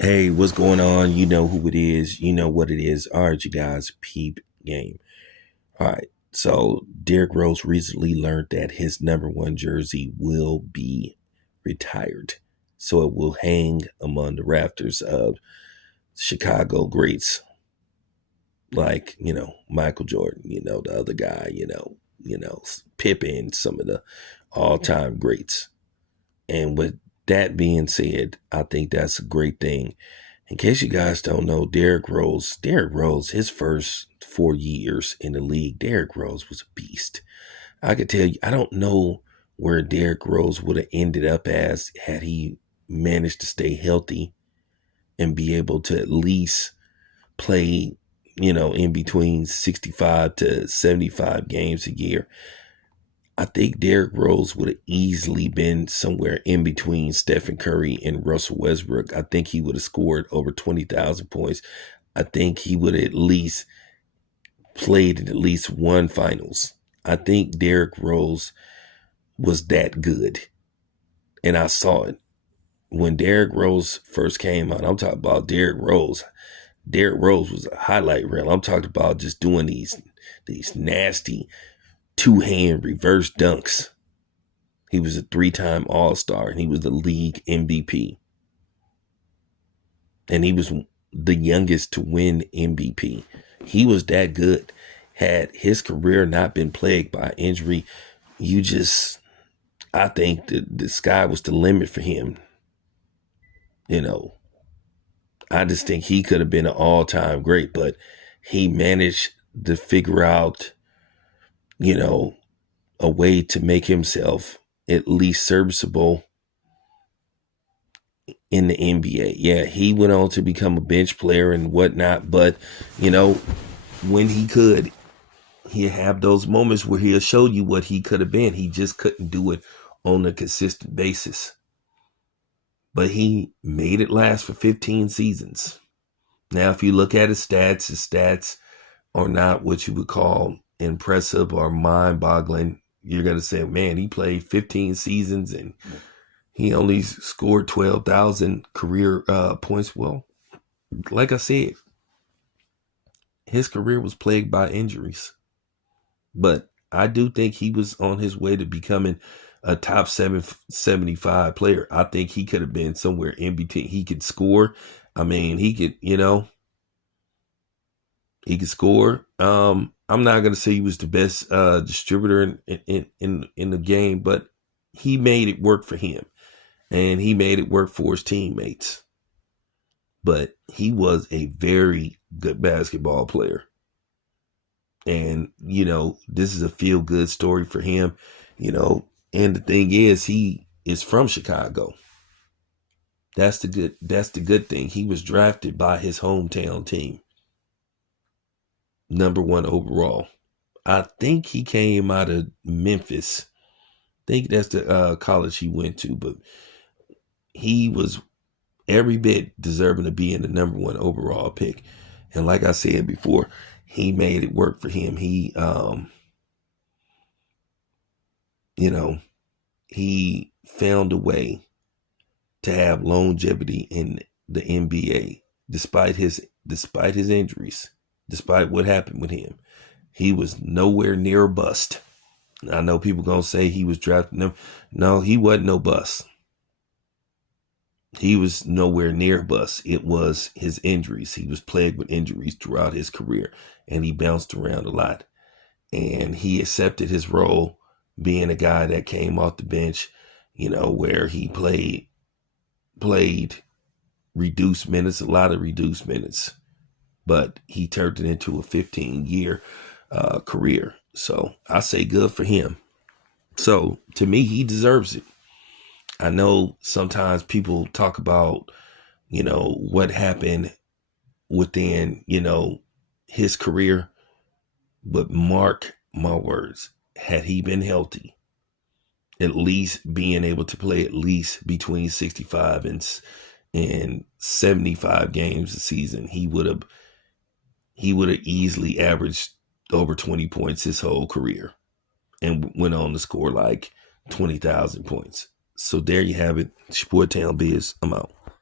Hey, what's going on? You know who it is. You know what it is. All right, you guys, peep game. All right. So Derrick Rose recently learned that his number one jersey will be retired. So it will hang among the rafters of Chicago greats like, Michael Jordan, the other guy, Pippen, some of the all-time greats. And with that being said, I think that's a great thing. In case you guys don't know, Derrick Rose, his first 4 years in the league, Derrick Rose was a beast. I could tell you, I don't know where Derrick Rose would have ended up as had he managed to stay healthy and be able to at least play, in between 65 to 75 games a year. I think Derrick Rose would have easily been somewhere in between Stephen Curry and Russell Westbrook. I think he would have scored over 20,000 points. I think he would have at least played in at least one finals. I think Derrick Rose was that good. And I saw it. When Derrick Rose first came out, I'm talking about Derrick Rose. Derrick Rose was a highlight reel. I'm talking about just doing these nasty two-hand reverse dunks. He was a three-time All-Star, and he was the league MVP. And he was the youngest to win MVP. He was that good. Had his career not been plagued by injury, I think the sky was the limit for him. You know, I just think he could have been an all-time great, but he managed to figure out, you know, a way to make himself at least serviceable in the NBA. Yeah, he went on to become a bench player and whatnot, but you know, when he could, he'll have those moments where he'll show you what he could have been. He just couldn't do it on a consistent basis. But he made it last for 15 seasons. Now, if you look at his stats are not what you would call impressive or mind-boggling. You're going to say, man, he played 15 seasons and he only scored 12,000 career points. Well, like I said, his career was plagued by injuries. But I do think he was on his way to becoming a top 75 player. I think he could have been somewhere in between. He could score. I mean, he could score. I'm not gonna say he was the best distributor in the game, but he made it work for him, and he made it work for his teammates. But he was a very good basketball player. And, this is a feel good story for him, and the thing is, he is from Chicago. That's the good thing. He was drafted by his hometown team, number one overall. I think he came out of Memphis. I think that's the college he went to, but he was every bit deserving to be in the number one overall pick. And like I said before, he made it work for him. He found a way to have longevity in the NBA despite his injuries, despite what happened with him. He was nowhere near a bust. I know people gonna say he was drafted. No, he wasn't no bust. He was nowhere near bust. It was his injuries. He was plagued with injuries throughout his career, and he bounced around a lot. And he accepted his role being a guy that came off the bench, where he played reduced minutes, a lot of reduced minutes, but he turned it into a 15-year career. So I say good for him. So to me, he deserves it. I know sometimes people talk about, what happened within, his career, but mark my words, had he been healthy, at least being able to play at least between 65 and 75 games a season, he would have easily averaged over 20 points his whole career and went on to score like 20,000 points. So there you have it. It's your boy Town Biz. I'm out.